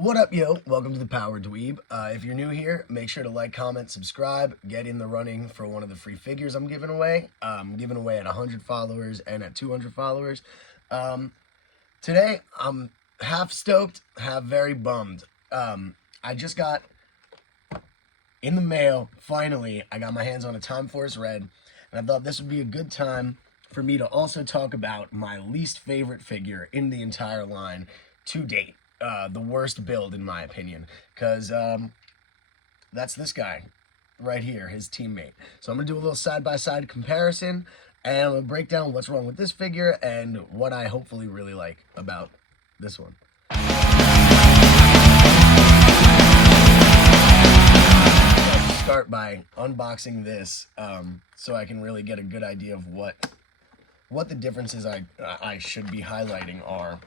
What up, yo? Welcome to the Power Dweeb. If you're new here, make sure to like, comment, subscribe, get in the running for one of the free figures I'm giving away. I'm giving away at 100 followers and at 200 followers. Today, I'm half stoked, half very bummed. I just got in the mail, finally, I got my hands on a Time Force Red, and I thought this would be a good time for me to also talk about my least favorite figure in the entire line to date. The worst build, in my opinion, because that's this guy right here, his teammate. So I'm going to do a little side-by-side comparison, and I'm going to break down what's wrong with this figure and what I hopefully really like about this one. Start by unboxing this so I can really get a good idea of what the differences I should be highlighting are.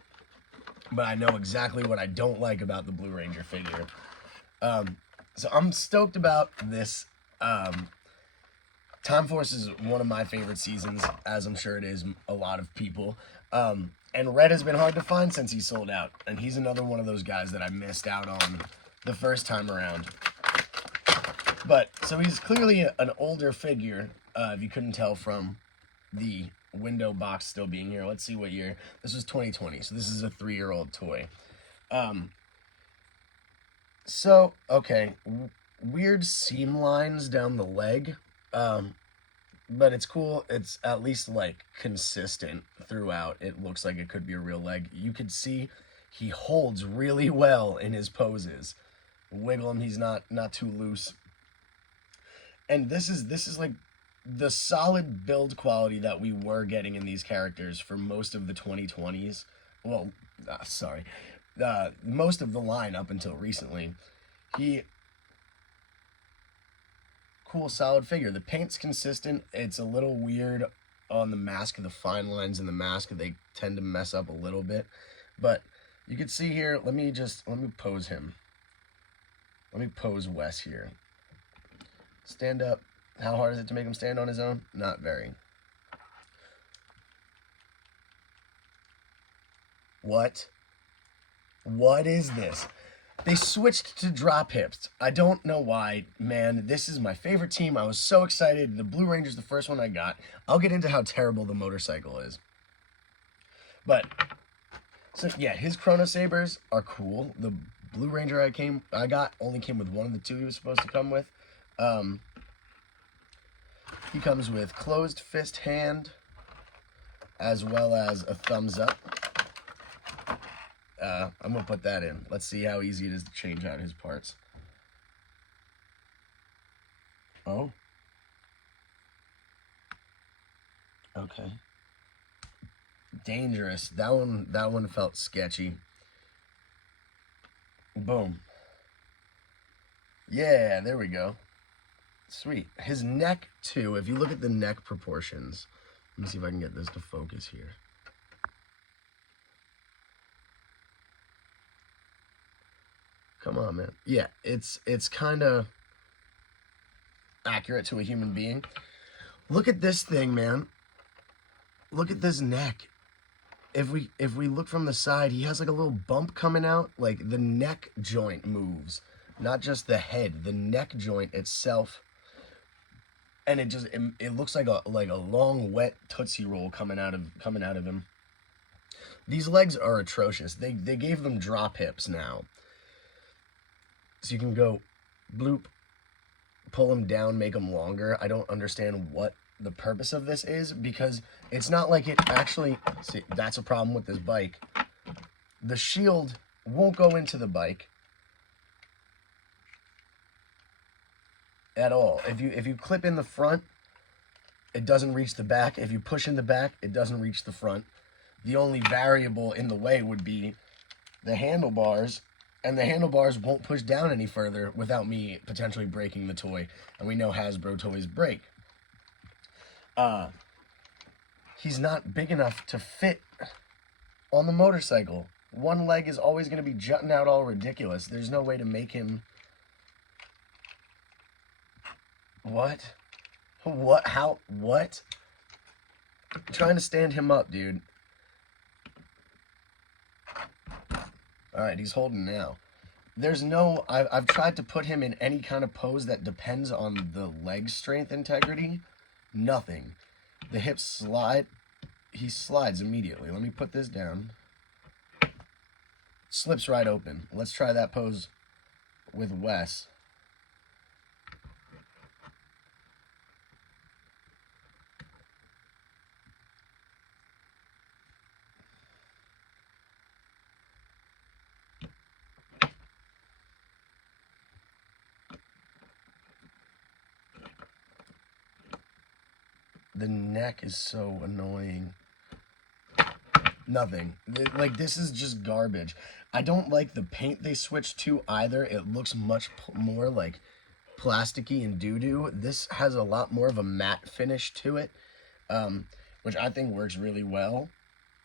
But I know exactly what I don't like about the Blue Ranger figure. So I'm stoked about this. Time Force is one of my favorite seasons, as I'm sure it is a lot of people. And Red has been hard to find since he sold out. And he's another one of those guys that I missed out on the first time around. But, so he's clearly an older figure, if you couldn't tell from the window box still being here. Let's see what year. This was 2020, so this is a 3-year-old toy. So, okay, weird seam lines down the leg, but it's cool. It's at least, like, consistent throughout. It looks like it could be a real leg. You could see he holds really well in his poses. Wiggle him, he's not too loose. And this is like the solid build quality that we were getting in these characters for most of the 2020s. Well, most of the line up until recently. Cool, solid figure. The paint's consistent. It's a little weird on the mask. The fine lines in the mask, they tend to mess up a little bit. But you can see here, let me pose him. Let me pose Wes here. Stand up. How hard is it to make him stand on his own? Not very. What? What is this? They switched to drop hips. I don't know why, man. This is my favorite team. I was so excited. The Blue Ranger's the first one I got. I'll get into how terrible the motorcycle is. But, so yeah, his Chrono Sabers are cool. The Blue Ranger I got only came with one of the two he was supposed to come with. He comes with closed fist hand, as well as a thumbs up. I'm going to put that in. Let's see how easy it is to change out his parts. Oh. Okay. Dangerous. That one felt sketchy. Boom. Yeah, there we go. Sweet. His neck, too, if you look at the neck proportions. Let me see if I can get this to focus here. Come on, man. Yeah, it's kind of accurate to a human being. Look at this thing, man. Look at this neck. If we look from the side, he has like a little bump coming out. Like the neck joint moves, not just the head. The neck joint itself. And it looks like a long wet Tootsie Roll coming out of him. These legs are atrocious. They gave them drop hips now, so you can go bloop, pull them down, make them longer. I don't understand what the purpose of this is, because it's not like it actually. See, that's a problem with this bike. The shield won't go into the bike at all. If you clip in the front, it doesn't reach the back. If you push in the back, it doesn't reach the front. The only variable in the way would be the handlebars, and the handlebars won't push down any further without me potentially breaking the toy. And we know Hasbro toys break. He's not big enough to fit on the motorcycle. One leg is always going to be jutting out all ridiculous. There's no way to make him. What? What? How? What? I'm trying to stand him up, dude. Alright, he's holding now. there's no, I've tried to put him in any kind of pose that depends on the leg strength integrity. Nothing. The hips slide. He slides immediately. Let me put this down. Slips right open. Let's try that pose with Wes. The neck is so annoying. Nothing. Like, this is just garbage. I don't like the paint they switched to either. It looks much more like plasticky and doo-doo. This has a lot more of a matte finish to it, which I think works really well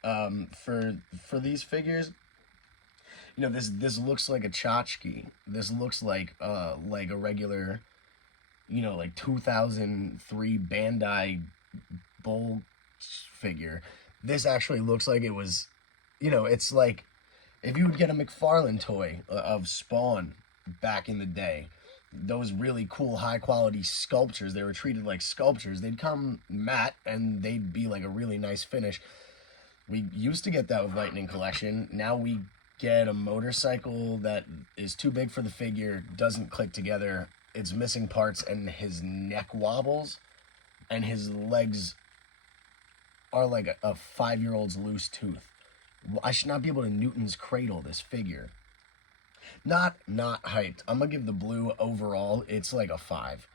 for these figures. You know, this looks like a tchotchke. This looks like a regular, you know, like 2003 Bandai Bull figure. This actually looks like it was, you know, it's like if you would get a McFarlane toy of Spawn back in the day, those really cool high quality sculptures, they were treated like sculptures. They'd come matte and they'd be like a really nice finish. We used to get that with Lightning Collection. Now we get a motorcycle that is too big for the figure, doesn't click together, it's missing parts, and his neck wobbles, and his legs are like a 5-year-old's loose tooth. I should not be able to Newton's cradle this figure. Not hyped. I'm gonna give the blue overall, it's like a 5.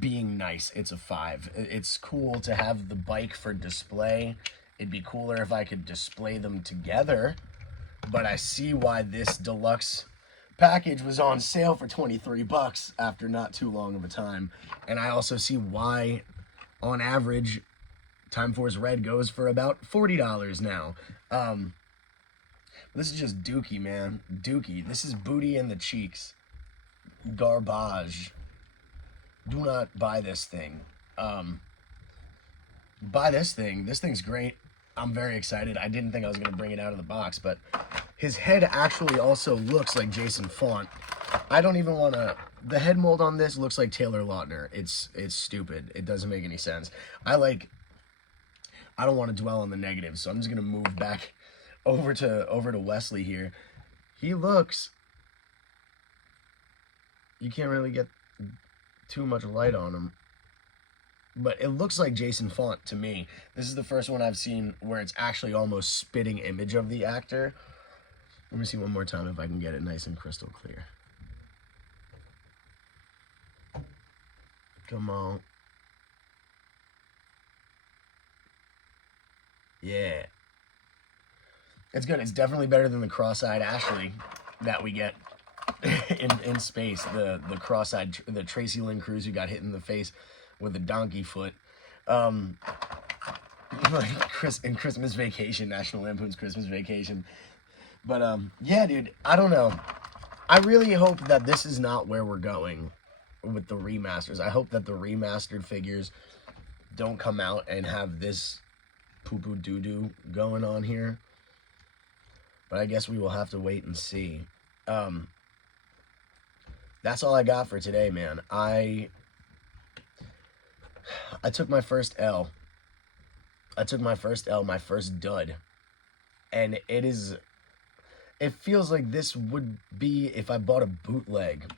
Being nice, it's a 5. It's cool to have the bike for display. It'd be cooler if I could display them together, but I see why this deluxe package was on sale for $23 after not too long of a time. And I also see why, on average, Time Force Red goes for about $40 now. This is just dookie, man. Dookie. This is booty in the cheeks. Garbage. Do not buy this thing. Buy this thing. This thing's great. I'm very excited. I didn't think I was going to bring it out of the box, but his head actually also looks like Jason Font. I don't even want to... The head mold on this looks like Taylor Lautner. It's stupid. It doesn't make any sense. I don't want to dwell on the negative, so I'm just going to move back over to Wesley here. He looks... You can't really get too much light on him, but it looks like Jason Font to me. This is the first one I've seen where it's actually almost spitting image of the actor. Let me see one more time if I can get it nice and crystal clear. Come on. Yeah. It's good. It's definitely better than the cross-eyed Ashley that we get in space. The cross-eyed, the Tracy Lynn Cruz who got hit in the face with a donkey foot. Like in Christmas Vacation, National Lampoon's Christmas Vacation. But yeah, dude, I don't know. I really hope that this is not where we're going with the remasters. I hope that the remastered figures don't come out and have this poo-poo doo-doo going on here. But I guess we will have to wait and see. That's all I got for today, man. I took my first L. I took my first L, my first dud. And it feels like this would be if I bought a bootleg.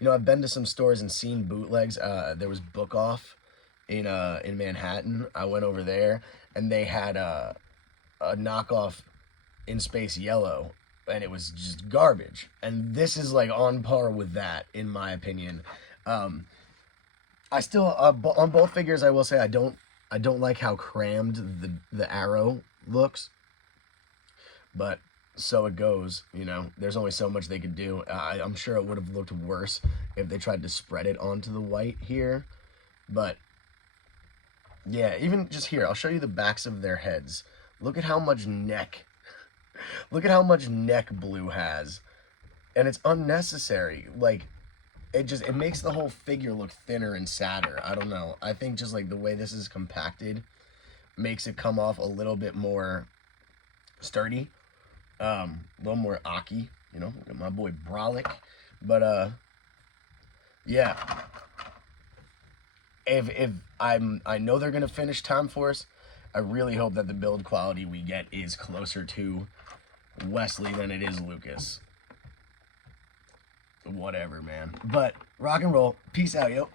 You know, I've been to some stores and seen bootlegs. There was Book Off in Manhattan. I went over there, and they had a knockoff In Space Yellow, and it was just garbage. And this is like on par with that, in my opinion. I still on both figures, I will say I don't like how crammed the arrow looks, but so it goes. You know, there's only so much they could do. I'm sure it would have looked worse if they tried to spread it onto the white here, but yeah, even just here, I'll show you the backs of their heads. Look at how much neck. Look at how much neck blue has, and it's unnecessary. Like, it makes the whole figure look thinner and sadder. I don't know. I think just like the way this is compacted makes it come off a little bit more sturdy, a little more Aki, You know, my boy Brolic. But yeah. If I know they're gonna finish Time Force. I really hope that the build quality we get is closer to Wesley than it is Lucas. Whatever, man. But rock and roll. Peace out, yo.